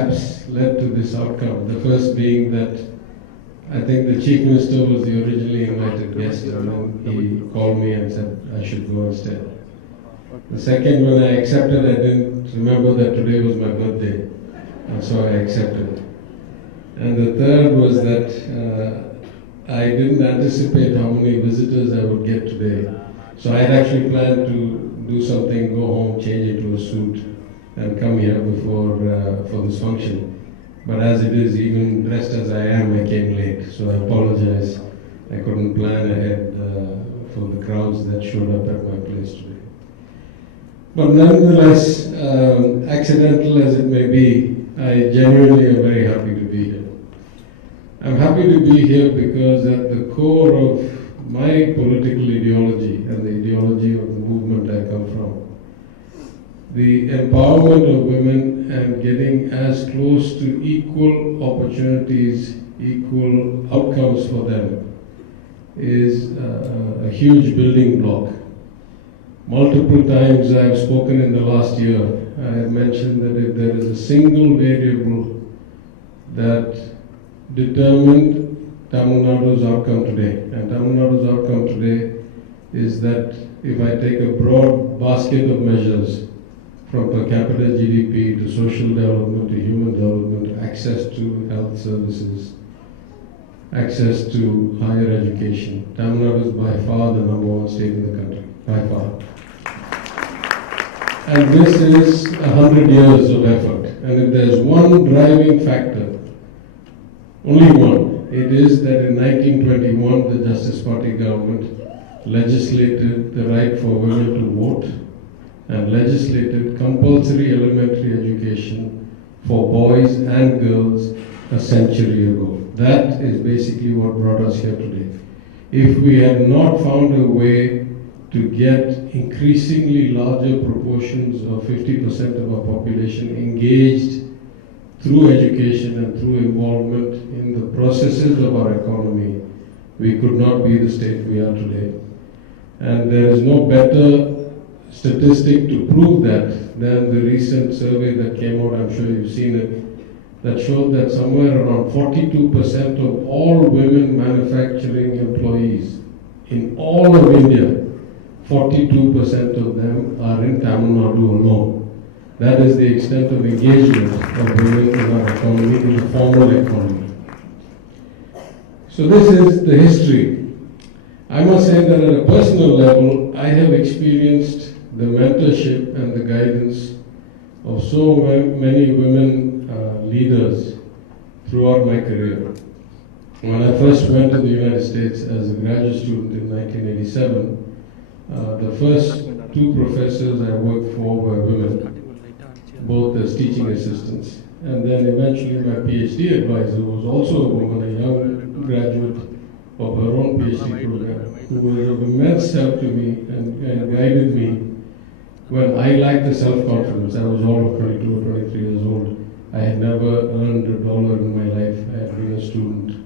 Perhaps led to this outcome. The first being that I think the Chief Minister was the originally invited guest, and then he called me and said I should go instead. The second, when I accepted, I didn't remember that today was my birthday, and so I accepted. And the third was that I didn't anticipate how many visitors I would get today. So I had actually planned to do something, go home, change into a suit, and come here before for this function. But as it is, even dressed as I am, I came late. So I apologize. I couldn't plan ahead for the crowds that showed up at my place today. But nonetheless, accidental as it may be, I genuinely am very happy to be here. I'm happy to be here because at the core of my political ideology and the ideology of the movement I come from, the empowerment of women and getting as close to equal opportunities, equal outcomes for them is a huge building block. Multiple times I have spoken in the last year, I have mentioned that if there is a single variable that determined Tamil Nadu's outcome today, and Tamil Nadu's outcome today is that if I take a broad basket of measures from per capita GDP to social development to human development, access to health services, access to higher education, Tamil Nadu is by far the #1 state in the country, by far. And this is 100 years of effort. And if there's one driving factor, only one, it is that in 1921 the Justice Party government legislated the right for women to vote and legislated compulsory elementary education for boys and girls a century ago. That is basically what brought us here today. If we had not found a way to get increasingly larger proportions of 50% of our population engaged through education and through involvement in the processes of our economy, we could not be the state we are today. And there is no better statistic to prove that than the recent survey that came out, I'm sure you've seen it, that showed that somewhere around 42% of all women manufacturing employees in all of India, 42% of them are in Tamil Nadu alone. That is the extent of engagement of women in our economy, in the formal economy. So this is the history. I must say that at a personal level, I have experienced the mentorship and the guidance of so many women leaders throughout my career. When I first went to the United States as a graduate student in 1987, the first two professors I worked for were women, both as teaching assistants. And then eventually my PhD advisor was also a woman, a young graduate of her own PhD program, who was of immense help to me and guided me when I lacked the self-confidence. I was all of 22 or 23 years old. I had never earned $1 in my life. I had been a student,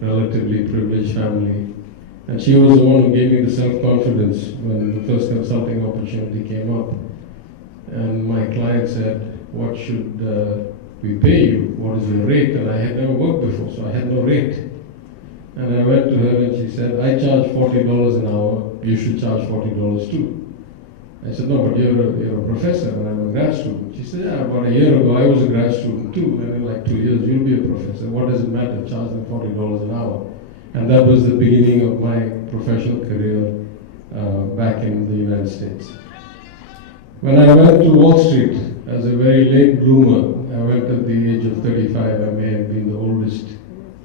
relatively privileged family. And she was the one who gave me the self-confidence when the first consulting opportunity came up. And my client said, what should we pay you? What is your rate? And I had never worked before, so I had no rate. And I went to her and she said, I charge $40 an hour, you should charge $40 too. I said, no, but you're a professor and I'm a grad student. She said, yeah, about a year ago I was a grad student too, and in like 2 years you'll be a professor. What does it matter? Charge them $40 an hour. And that was the beginning of my professional career back in the United States. When I went to Wall Street as a very late bloomer, I went at the age of 35. I may have been the oldest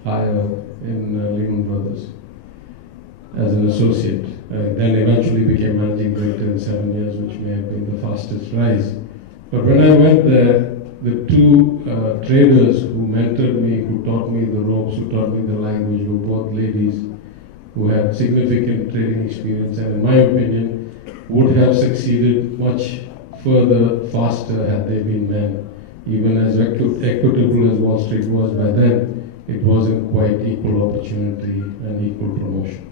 hire in Lehman Brothers as an associate. Then eventually became managing director in 7 years, which may have been the fastest rise. But when I went there, the two traders who mentored me, who taught me the ropes, who taught me the language, were both ladies who had significant trading experience and, in my opinion, would have succeeded much further, faster had they been men. Even as equitable as Wall Street was by then, it wasn't quite equal opportunity and equal promotion.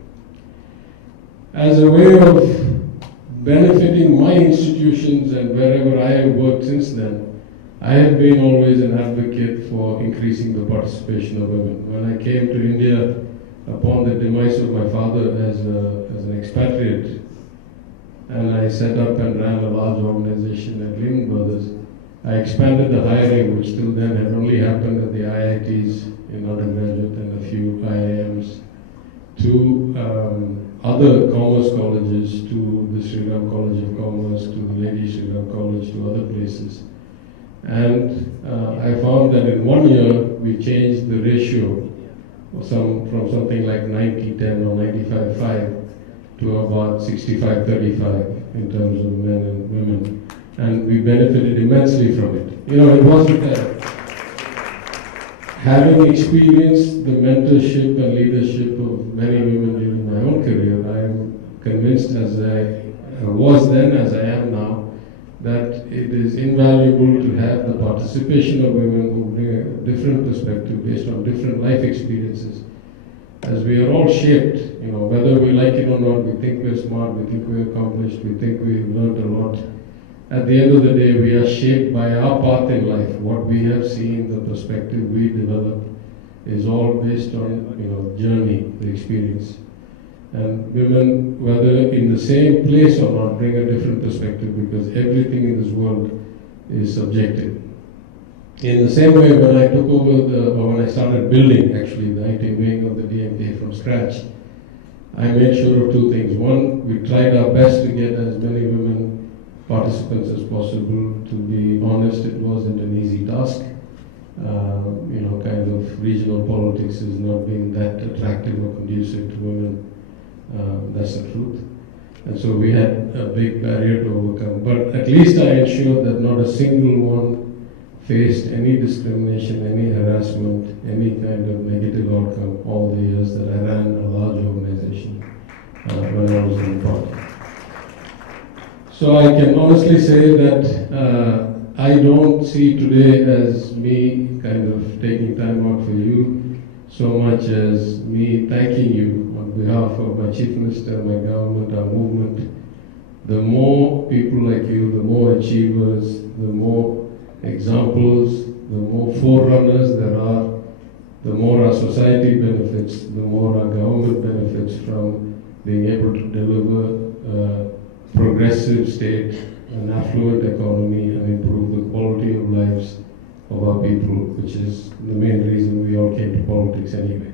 As a way of benefiting my institutions and wherever I have worked since then, I have been always an advocate for increasing the participation of women. When I came to India upon the demise of my father as an expatriate, and I set up and ran a large organization at Lehman Brothers, I expanded the hiring, which till then had only happened at the IITs in undergraduate and a few IIMs, to other commerce colleges, to the Sri Ram College of Commerce, to the Lady Sri Ram College, to other places. And I found that in 1 year, we changed the ratio from something like 90-10 or 95-5 to about 65-35 in terms of men and women. And we benefited immensely from it. You know, it wasn't having experienced the mentorship and leadership of many women during my own career, I am convinced, as I was then, as I am now, that it is invaluable to have the participation of women who bring a different perspective based on different life experiences. As we are all shaped, you know, whether we like it or not, we think we're smart, we think we're accomplished, we think we've learned a lot. At the end of the day, we are shaped by our path in life. What we have seen, the perspective we develop, is all based on, you know, journey, the experience. And women, whether in the same place or not, bring a different perspective, because everything in this world is subjective. In the same way, when I took over or when I started building actually the IT wing of the DMK from scratch, I made sure of two things. One, we tried our best to get as many women participants as possible. To be honest, it wasn't an easy task. You know, kind of regional politics is not being that attractive or conducive to women. That's the truth. And so we had a big barrier to overcome. But at least I ensured that not a single one faced any discrimination, any harassment, any kind of negative outcome all the years that I ran a large organization when I was in the party. So I can honestly say that I don't see today as me kind of taking time out for you so much as me thanking you on behalf of my Chief Minister, my government, our movement. The more people like you, the more achievers, the more examples, the more forerunners there are, the more our society benefits, the more our government benefits from being able to deliver a progressive state, an affluent economy, and improve the quality of lives of our people, which is the main reason we all came to politics anyway.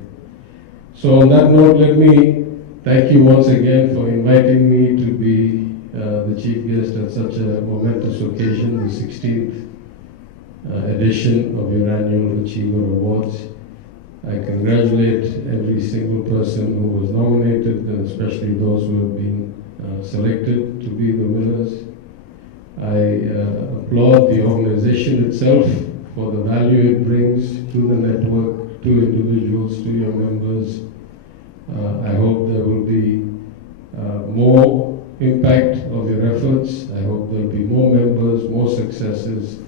So on that note, let me thank you once again for inviting me to be the chief guest at such a momentous occasion, the 16th edition of your annual Achiever Awards. I congratulate every single person who was nominated, and especially those who have been selected to be the winners. I applaud the organization itself for the value it brings to the network, to individuals, to your members. I hope there will be more impact of your efforts. I hope there will be more members, more successes,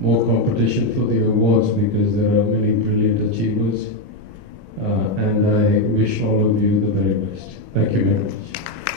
more competition for the awards, because there are many brilliant achievers. And I wish all of you the very best. Thank you very much.